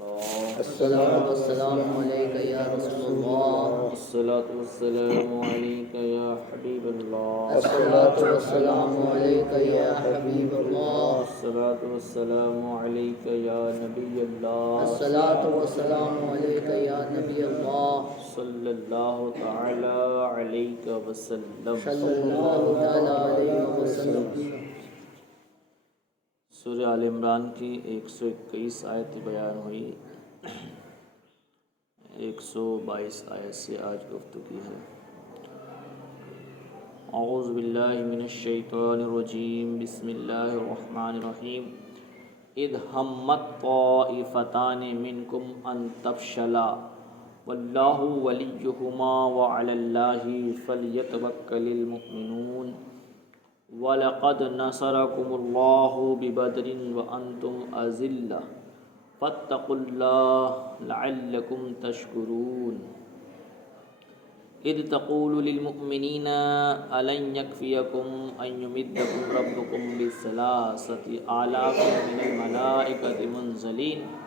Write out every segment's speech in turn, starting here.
الصلاة والسلام عليك يا رسول الله. الصلاة والسلام عليك يا حبيب الله. الصلاة والسلام عليك يا حبيب الله. الصلاة والسلام عليك يا نبي الله. الصلاة والسلام عليك يا نبي الله. صلى الله تعالى عليك وسلم. صلى الله تعالى عليه وسلم. سورہ آل عمران کی 121 آیت بیان ہوئی. 122 آیت سے آج گفتگو ہے. اعوذ باللہ من الشیطان الرجیم. بسم اللہ الرحمن الرحیم. اذ ہمت طائفتان منکم ان تفشلا واللہ ولیہما وعلی اللہ فلیتوکل المؤمنون وَلَقَدْ نَصَرَكُمُ اللَّهُ بِبَدْرٍ وَأَنْتُمْ أَذِلَّةٌ فَاتَّقُوا اللَّهَ لَعَلَّكُمْ تَشْكُرُونَ. إِذْ تَقُولُ لِلْمُؤْمِنِينَ أَلَنْ يَكْفِيَكُمْ أَنْ يُمِدَّكُمْ رَبُّكُمْ بِثَلَاثَةِ آلَافٍ مِنَ الْمَلَائِكَةِ مُنْزَلِينَ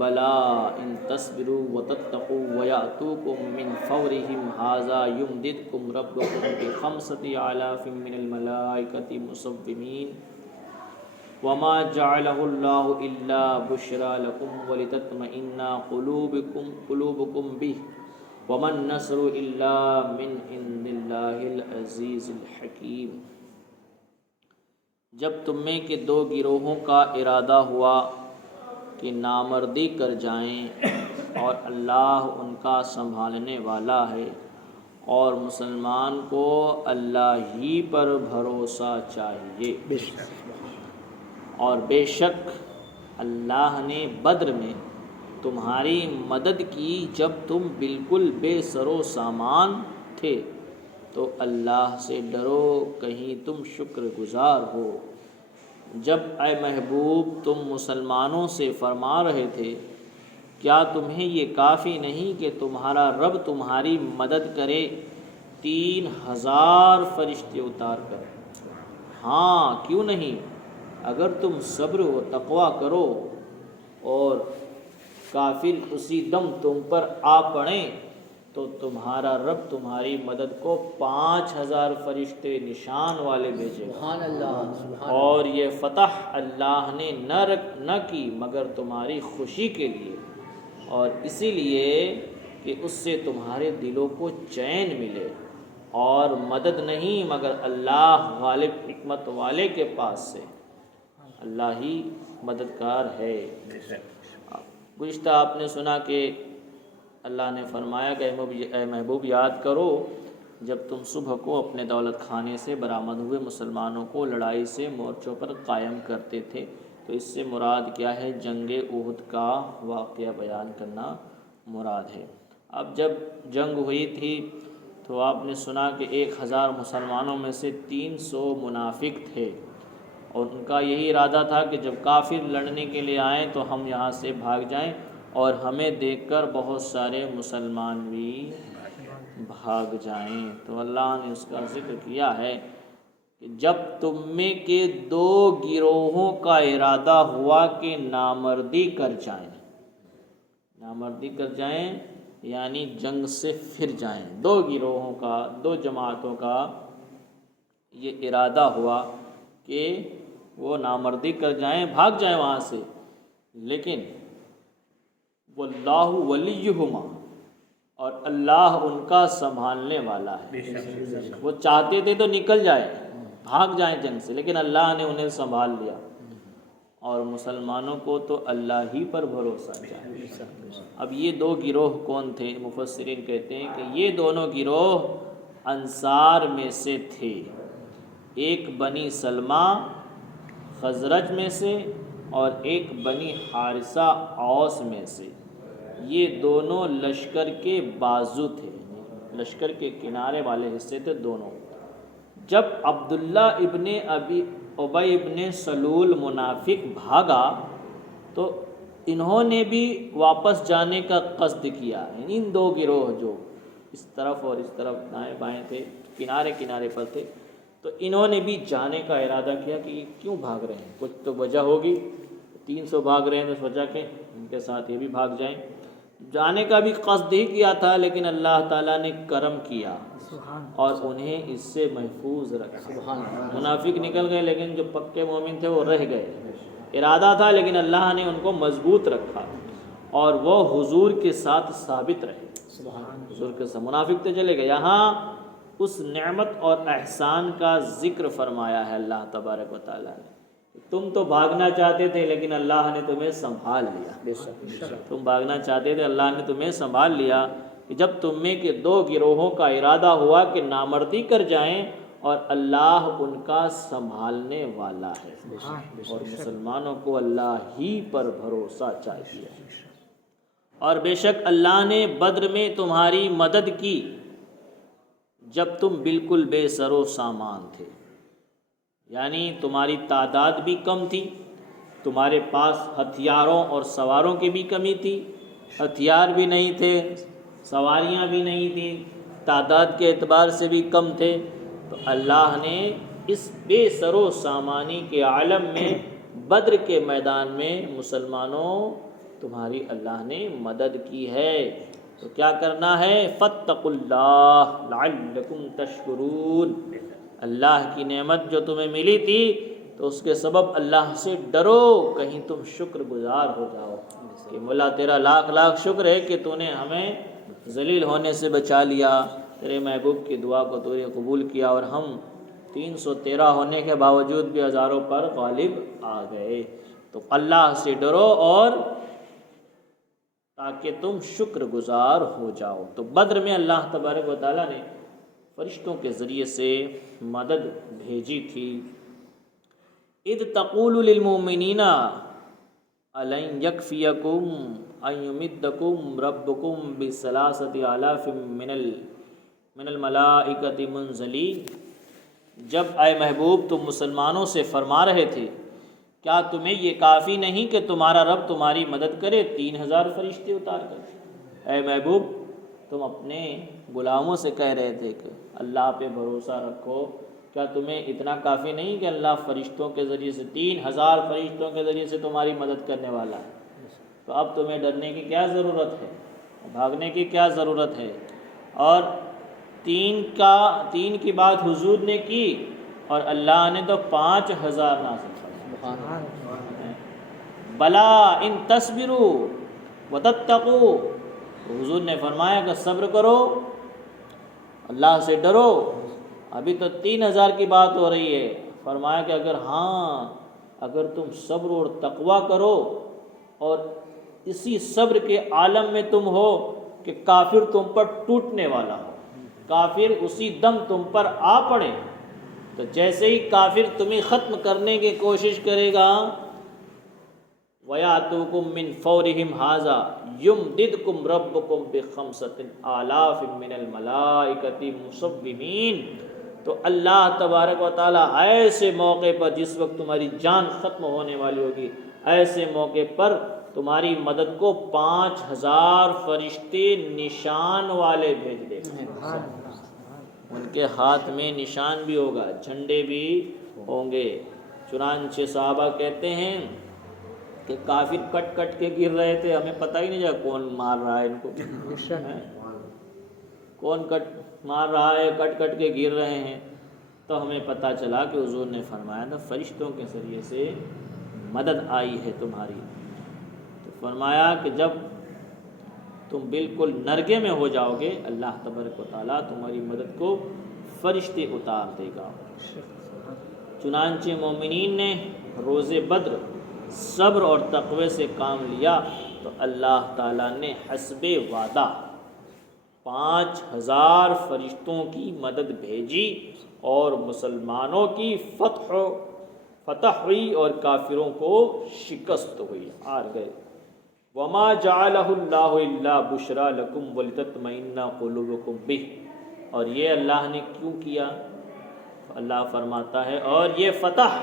بَلَىٰ إِن تَصْبِرُوا وَتَتَّقُوا وَيَأْتُوكُم مِّن فَوْرِهِمْ هَٰذَا يُمْدِدْكُمْ رَبُّكُم بِخَمْسَةِ آلَافٍ مِّنَ الْمَلَائِكَةِ مُصَوِّمِينَ وَمَا جَعَلَهُ اللَّهُ إِلَّا بُشْرَىٰ لَكُمْ وَلِتَطْمَئِنَّ قُلُوبُكُم بِهِ وَمَا النَّصْرُ إِلَّا مِنْ عِندِ اللَّهِ الْعَزِيزِ الْحَكِيمِ. جب تم میں کے دو گروہوں کا ارادہ ہوا کہ نامردی کر جائیں اور اللہ ان کا سنبھالنے والا ہے اور مسلمان کو اللہ ہی پر بھروسہ چاہیے، اور بے شک اللہ نے بدر میں تمہاری مدد کی جب تم بالکل بے سر و سامان تھے، تو اللہ سے ڈرو کہیں تم شکر گزار ہو. جب اے محبوب تم مسلمانوں سے فرما رہے تھے کیا تمہیں یہ کافی نہیں کہ تمہارا رب تمہاری مدد کرے 3000 فرشتے اتار کر؟ ہاں کیوں نہیں، اگر تم صبر و تقوی کرو اور کافر اسی دم تم پر آ پڑیں تو تمہارا رب تمہاری مدد کو 5000 فرشتے نشان والے بھیجے. سبحان اللہ. سبحان اور یہ فتح اللہ نے نہ کی مگر تمہاری خوشی کے لیے، اور اسی لیے کہ اس سے تمہارے دلوں کو چین ملے، اور مدد نہیں مگر اللہ غالب حکمت والے کے پاس سے. اللہ ہی مددگار ہے. گزشتہ آپ نے سنا کہ اللہ نے فرمایا کہ اے محبوب یاد کرو جب تم صبح کو اپنے دولت خانے سے برآمد ہوئے مسلمانوں کو لڑائی سے مورچوں پر قائم کرتے تھے. تو اس سے مراد کیا ہے؟ جنگ احد کا واقعہ بیان کرنا مراد ہے. اب جب جنگ ہوئی تھی تو آپ نے سنا کہ 1000 مسلمانوں میں سے 300 منافق تھے، اور ان کا یہی ارادہ تھا کہ جب کافر لڑنے کے لیے آئیں تو ہم یہاں سے بھاگ جائیں اور ہمیں دیکھ کر بہت سارے مسلمان بھی بھاگ جائیں. تو اللہ نے اس کا ذکر کیا ہے کہ جب تم میں کے دو گروہوں کا ارادہ ہوا کہ نامردی کر جائیں یعنی جنگ سے پھر جائیں، دو گروہوں کا، دو جماعتوں کا یہ ارادہ ہوا کہ وہ نامردی کر جائیں، بھاگ جائیں وہاں سے، لیکن واللہ ولیہما، اور اللہ ان کا سنبھالنے والا ہے. وہ چاہتے تھے تو نکل جائے، بھاگ جائیں جنگ سے، لیکن اللہ نے انہیں سنبھال لیا. اور مسلمانوں کو تو اللہ ہی پر بھروسہ چاہیے. اب یہ دو گروہ کون تھے؟ مفسرین کہتے ہیں کہ یہ دونوں گروہ انصار میں سے تھے. ایک بنی سلمہ خزرج میں سے اور ایک بنی حارثہ اوس میں سے. یہ دونوں لشکر کے بازو تھے، لشکر کے کنارے والے حصے تھے دونوں. جب عبداللہ ابن ابی ابن سلول منافق بھاگا تو انہوں نے بھی واپس جانے کا قصد کیا. ان دو گروہ جو اس طرف اور اس طرف دائیں بائیں تھے، کنارے پر تھے، تو انہوں نے بھی جانے کا ارادہ کیا کہ یہ کیوں بھاگ رہے ہیں، کچھ تو وجہ ہوگی. 300 بھاگ رہے ہیں تو سوچا کہ ان کے ساتھ یہ بھی بھاگ جائیں. جانے کا بھی قصد ہی کیا تھا لیکن اللہ تعالیٰ نے کرم کیا اور انہیں اس سے محفوظ رکھا. منافق نکل گئے لیکن جو پکے مومن تھے وہ رہ گئے. ارادہ تھا لیکن اللہ نے ان کو مضبوط رکھا اور وہ حضور کے ساتھ ثابت رہے. حضور کے ساتھ منافق تو چلے گئے. یہاں اس نعمت اور احسان کا ذکر فرمایا ہے اللہ تبارک و تعالیٰ نے. تم تو بھاگنا چاہتے تھے لیکن اللہ نے تمہیں سنبھال لیا. تم بھاگنا چاہتے تھے اللہ نے تمہیں سنبھال لیا کہ جب تم میں کے 2 گروہوں کا ارادہ ہوا کہ نامردی کر جائیں اور اللہ ان کا سنبھالنے والا ہے اور مسلمانوں کو اللہ ہی پر بھروسہ چاہیے. اور بے شک اللہ نے بدر میں تمہاری مدد کی جب تم بالکل بے سر و سامان تھے. یعنی تمہاری تعداد بھی کم تھی, تمہارے پاس ہتھیاروں اور سواروں کی بھی کمی تھی. ہتھیار بھی نہیں تھے, سواریاں بھی نہیں تھیں, تعداد کے اعتبار سے بھی کم تھے. تو اللہ نے اس بے سر و سامانی کے عالم میں بدر کے میدان میں مسلمانوں تمہاری اللہ نے مدد کی ہے. تو کیا کرنا ہے؟ فاتقوا اللہ لعلکم تشکرون. اللہ کی نعمت جو تمہیں ملی تھی تو اس کے سبب اللہ سے ڈرو, کہیں تم شکر گزار ہو جاؤ کہ مولا تیرا لاکھ لاکھ شکر ہے کہ تو نے ہمیں ذلیل ہونے سے بچا لیا, تیرے محبوب کی دعا کو تو نے قبول کیا اور ہم 313 ہونے کے باوجود بھی ہزاروں پر غالب آ گئے. تو اللہ سے ڈرو اور تاکہ تم شکر گزار ہو جاؤ. تو بدر میں اللہ تبارک و تعالیٰ نے فرشتوں کے ذریعے سے مدد بھیجی تھی. اذ تقول للمؤمنین الن یکفیکم ان یمدکم ربکم بثلاثۃ آلاف من الملائکۃ منزلین. جب اے محبوب تم مسلمانوں سے فرما رہے تھے کیا تمہیں یہ کافی نہیں کہ تمہارا رب تمہاری مدد کرے 3000 فرشتے اتار کر. اے محبوب تم اپنے غلاموں سے کہہ رہے تھے کہ اللہ پہ بھروسہ رکھو, کیا تمہیں اتنا کافی نہیں کہ اللہ فرشتوں کے ذریعے سے 3000 فرشتوں کے ذریعے سے تمہاری مدد کرنے والا ہے. تو اب تمہیں ڈرنے کی کیا ضرورت ہے, بھاگنے کی کیا ضرورت ہے. اور 3 کی بات حضور نے کی اور اللہ نے تو 5000 نازل فرمایا. بلا ان تصبروا وتتقوا, حضور نے فرمایا کہ صبر کرو, اللہ سے ڈرو. ابھی تو 3000 کی بات ہو رہی ہے, فرمایا کہ اگر تم صبر اور تقوی کرو اور اسی صبر کے عالم میں تم ہو کہ کافر تم پر ٹوٹنے والا ہو, کافر اسی دم تم پر آ پڑے, تو جیسے ہی کافر تمہیں ختم کرنے کی کوشش کرے گا وَيَأْتُوكُم مِّن فَوْرِهِمْ هَٰذَا يُمْدِدْكُمْ رَبُّكُم بِخَمْسَةٍ آلَافٍ مِّنَ الْمَلَائِكَةِ مُصَوِّمِينَ. تو اللہ تبارک و تعالیٰ ایسے موقع پر جس وقت تمہاری جان ختم ہونے والی ہوگی, ایسے موقع پر تمہاری مدد کو 5000 فرشتے نشان والے بھیج دے گا. ان کے ہاتھ میں نشان بھی ہوگا, جھنڈے بھی ہوں گے. چنانچہ صحابہ کہتے ہیں کہ کافر کٹ کٹ کے گر رہے تھے, ہمیں پتہ ہی نہیں چلا کون مار رہا ہے ان کو, کون کٹ مار رہا ہے, کٹ کٹ کے گر رہے ہیں. تو ہمیں پتہ چلا کہ حضور نے فرمایا تھا فرشتوں کے ذریعے سے مدد آئی ہے تمہاری. تو فرمایا کہ جب تم بالکل نرگے میں ہو جاؤ گے اللہ تبارک و تعالیٰ تمہاری مدد کو فرشتے اتار دے گا. چنانچہ مومنین نے روز بدر صبر اور تقوی سے کام لیا تو اللہ تعالیٰ نے حسب وعدہ 5000 فرشتوں کی مدد بھیجی اور مسلمانوں کی فتح ہوئی اور کافروں کو شکست ہوئی, ہار گئے. وما جعلہ اللہ الا بشرا لکم ولتطمئن قلوبکم بہ. اور یہ اللہ نے کیوں کیا؟ اللہ فرماتا ہے اور یہ فتح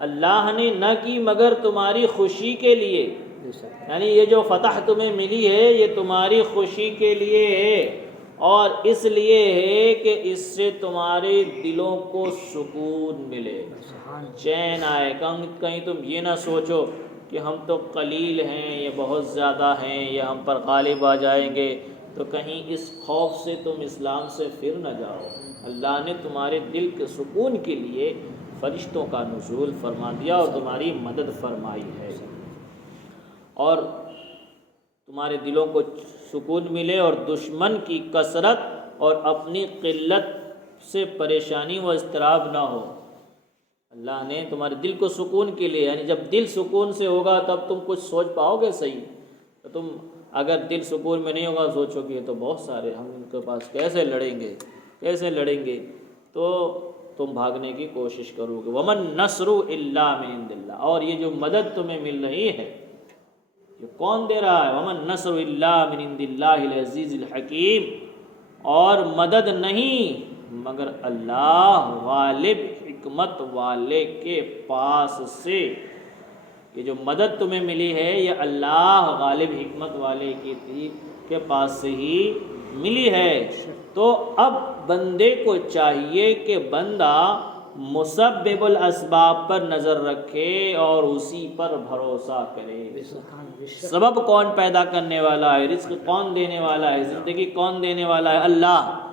اللہ نے نہ کی مگر تمہاری خوشی کے لیے. یعنی یہ جو فتح تمہیں ملی ہے یہ تمہاری خوشی کے لیے ہے اور اس لیے ہے کہ اس سے تمہارے دلوں کو سکون ملے, چین آئے. کہیں تم یہ نہ سوچو کہ ہم تو قلیل ہیں، یہ بہت زیادہ ہیں، یہ ہم پر غالب آ جائیں گے، تو کہیں اس خوف سے تم اسلام سے پھر نہ جاؤ۔ اللہ نے تمہارے دل کے سکون کے لیے فرشتوں کا نزول فرما دیا اور تمہاری مدد فرمائی ہے، اور تمہارے دلوں کو سکون ملے اور دشمن کی کثرت اور اپنی قلت سے پریشانی و اضطراب نہ ہو۔ اللہ نے تمہارے دل کو سکون کے لیے، یعنی جب دل سکون سے ہوگا تب تم کچھ سوچ پاؤ گے صحیح۔ تو تم اگر دل سکون میں نہیں ہوگا، سوچو کہ یہ تو بہت سارے، ہم ان کے پاس کیسے لڑیں گے، تو تم بھاگنے کی کوشش کرو گے۔ وَمَن نَّصْرُ إِلَّا مِنْ عِنْدِ اللَّهِ، اور یہ جو مدد تمہیں مل رہی ہے یہ کون دے رہا ہے؟ وَمَن نَّصْرُ إِلَّا مِنْ عِنْدِ اللَّهِ الْعَزِيزِ الْحَكِيمِ، اور مدد نہیں مگر اللہ غالب حکمت والے کے پاس سے۔ یہ جو مدد تمہیں ملی ہے یہ اللہ غالب حکمت والے کے پاس سے ہی ملی ہے۔ تو اب بندے کو چاہیے کہ بندہ مسبب الاسباب پر نظر رکھے اور اسی پر بھروسہ کرے۔ سبب کون پیدا کرنے والا ہے، رزق کون دینے والا ہے، زندگی کون دینے والا ہے؟ اللہ۔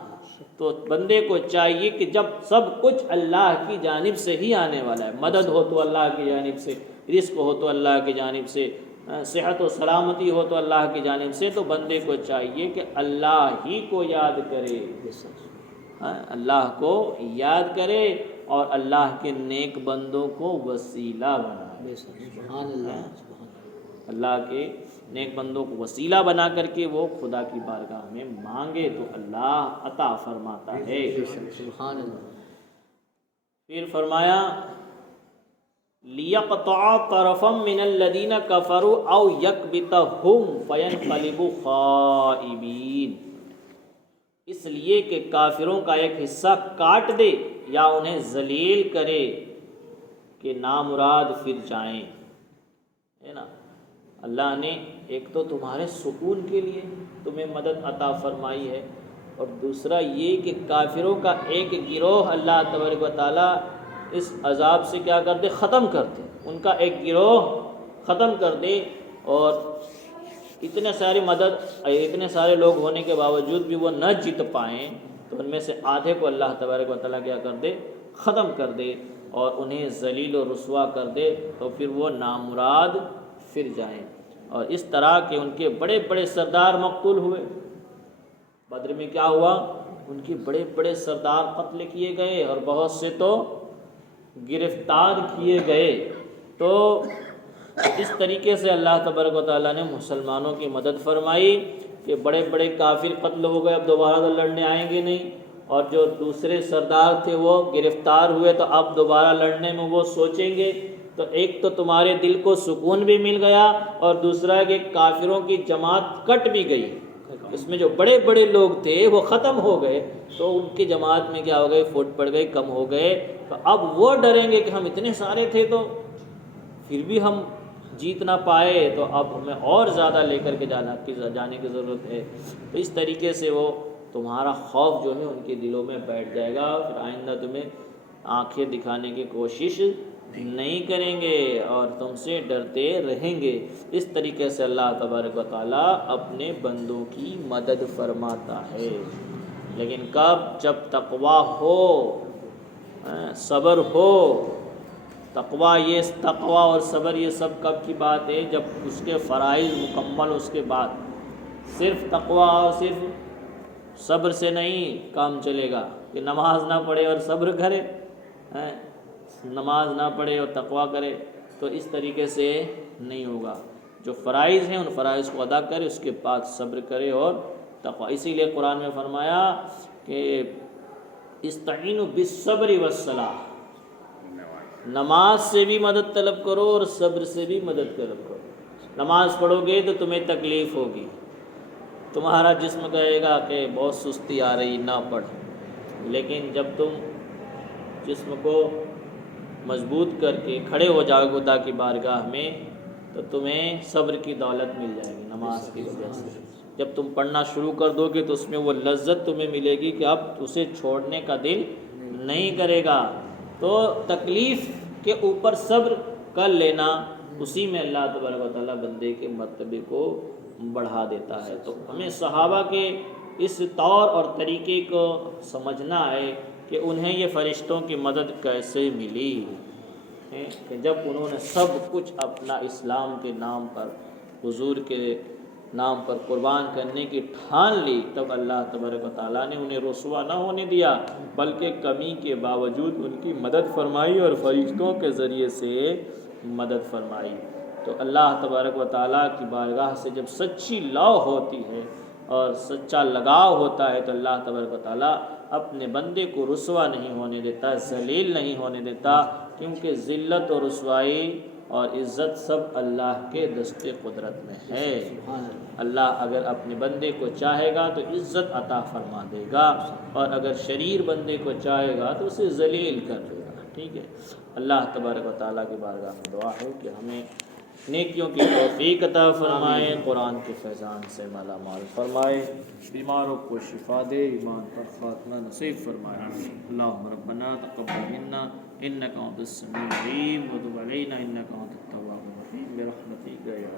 تو بندے کو چاہیے کہ جب سب کچھ اللہ کی جانب سے ہی آنے والا ہے، مدد ہو تو اللہ کی جانب سے، رزق ہو تو اللہ کی جانب سے، صحت و سلامتی ہو تو اللہ کی جانب سے، تو بندے کو چاہیے کہ اللہ ہی کو یاد کرے، اللہ کو یاد کرے اور اللہ کے نیک بندوں کو وسیلہ بنائے۔ اللہ کے نیک بندوں کو وسیلہ بنا کر کے وہ خدا کی بارگاہ میں مانگے تو اللہ عطا فرماتا ہے۔ پھر فرمایا لِيَقْطَعَ طَرَفًا مِّنَ الَّذِينَ كَفَرُوا أَوْ يَكْبِتَهُمْ فَيَنْقَلِبُوا خَائِبِينَ، اس لیے کہ کافروں کا ایک حصہ کاٹ دے یا انہیں ذلیل کرے کہ نامراد پھر جائیں، ہے نا۔ اللہ نے ایک تو تمہارے سکون کے لیے تمہیں مدد عطا فرمائی ہے، اور دوسرا یہ کہ کافروں کا ایک گروہ اللہ تبارک و تعالیٰ اس عذاب سے کیا کرتے؟ ختم کرتے، ان کا ایک گروہ ختم کر دے، اور اتنے سارے لوگ ہونے کے باوجود بھی وہ نہ جیت پائیں تو ان میں سے آدھے کو اللہ تبارک و تعالیٰ کیا کر دے؟ ختم کر دے اور انہیں ذلیل و رسوا کر دے، تو پھر وہ نامراد پھر جائیں۔ اور اس طرح کہ ان کے بڑے بڑے سردار مقتول ہوئے۔ بدر میں کیا ہوا؟ ان کے بڑے بڑے سردار قتل کیے گئے اور بہت سے تو گرفتار کیے گئے۔ تو اس طریقے سے اللہ تبارک و تعالیٰ نے مسلمانوں کی مدد فرمائی کہ بڑے بڑے کافر قتل ہو گئے، اب دوبارہ تو لڑنے آئیں گے نہیں، اور جو دوسرے سردار تھے وہ گرفتار ہوئے تو اب دوبارہ لڑنے میں وہ سوچیں گے۔ تو ایک تو تمہارے دل کو سکون بھی مل گیا، اور دوسرا کہ کافروں کی جماعت کٹ بھی گئی، اس میں جو بڑے بڑے لوگ تھے وہ ختم ہو گئے، تو ان کی جماعت میں کیا ہو گئے؟ فوٹ پڑ گئے، کم ہو گئے۔ تو اب وہ ڈریں گے کہ ہم اتنے سارے تھے تو پھر بھی ہم جیت نہ پائے، تو اب ہمیں اور زیادہ لے کر کے جانے کی ضرورت ہے۔ تو اس طریقے سے وہ تمہارا خوف جو ہے ان کے دلوں میں بیٹھ جائے گا، پھر آئندہ تمہیں آنکھیں دکھانے کی کوشش نہیں کریں گے اور تم سے ڈرتے رہیں گے۔ اس طریقے سے اللہ تبارک و تعالیٰ اپنے بندوں کی مدد فرماتا ہے، لیکن کب؟ جب تقویٰ ہو، صبر ہو۔ تقویٰ اور صبر یہ سب کب کی بات ہے؟ جب اس کے فرائض مکمل، اس کے بعد صرف تقویٰ اور صرف صبر سے نہیں کام چلے گا کہ نماز نہ پڑھے اور صبر کرے، نماز نہ پڑھے اور تقویٰ کرے، تو اس طریقے سے نہیں ہوگا۔ جو فرائض ہیں ان فرائض کو ادا کرے، اس کے بعد صبر کرے اور تقویٰ۔ اسی لیے قرآن میں فرمایا کہ استعینوا بالصبر والصلاۃ، نماز سے بھی مدد طلب کرو اور صبر سے بھی مدد طلب کرو۔ نماز پڑھو گے تو تمہیں تکلیف ہوگی، تمہارا جسم کہے گا کہ بہت سستی آ رہی، نہ پڑھ، لیکن جب تم جسم کو مضبوط کر کے کھڑے ہو جاؤ خدا کی بارگاہ میں تو تمہیں صبر کی دولت مل جائے گی نماز کی وجہ سے۔ جب تم پڑھنا شروع کر دو گے تو اس میں وہ لذت تمہیں ملے گی کہ اب اسے چھوڑنے کا دل نہیں کرے گا۔ تو تکلیف کے اوپر صبر کر لینا اسی میں اللہ تبارک و تعالیٰ بندے کے مرتبے کو بڑھا دیتا ہے۔ تو ہمیں صحابہ کے اس طور اور طریقے کو سمجھنا ہے کہ انہیں یہ فرشتوں کی مدد کیسے ملی، کہ جب انہوں نے سب کچھ اپنا اسلام کے نام پر، حضور کے نام پر قربان کرنے کی ٹھان لی، تب اللہ تبارک و تعالیٰ نے انہیں رسوا نہ ہونے دیا، بلکہ کمی کے باوجود ان کی مدد فرمائی اور فرشتوں کے ذریعے سے مدد فرمائی۔ تو اللہ تبارک و تعالیٰ کی بارگاہ سے جب سچی لو ہوتی ہے اور سچا لگاؤ ہوتا ہے تو اللہ تبارک و تعالیٰ اپنے بندے کو رسوا نہیں ہونے دیتا، ذلیل نہیں ہونے دیتا، کیونکہ ذلت اور رسوائی اور عزت سب اللہ کے دست قدرت میں ہے۔ اللہ اگر اپنے بندے کو چاہے گا تو عزت عطا فرما دے گا، اور اگر شریر بندے کو چاہے گا تو اسے ذلیل کر دے گا۔ ٹھیک ہے، اللہ تبارک و تعالیٰ کی بارگاہ میں دعا ہے کہ ہمیں نیکیوں کی توفیق عطا فرمائے، قرآن کے فیضان سے مالا مال فرمائے، بیماروں کو شفا دے، ایمان پر خاتمہ نصیب فرمائے۔ اللہم ربنا تقبل منا انک انت السمیع العلیم وتب علینا انک انت التواب الرحیم برحمتک یا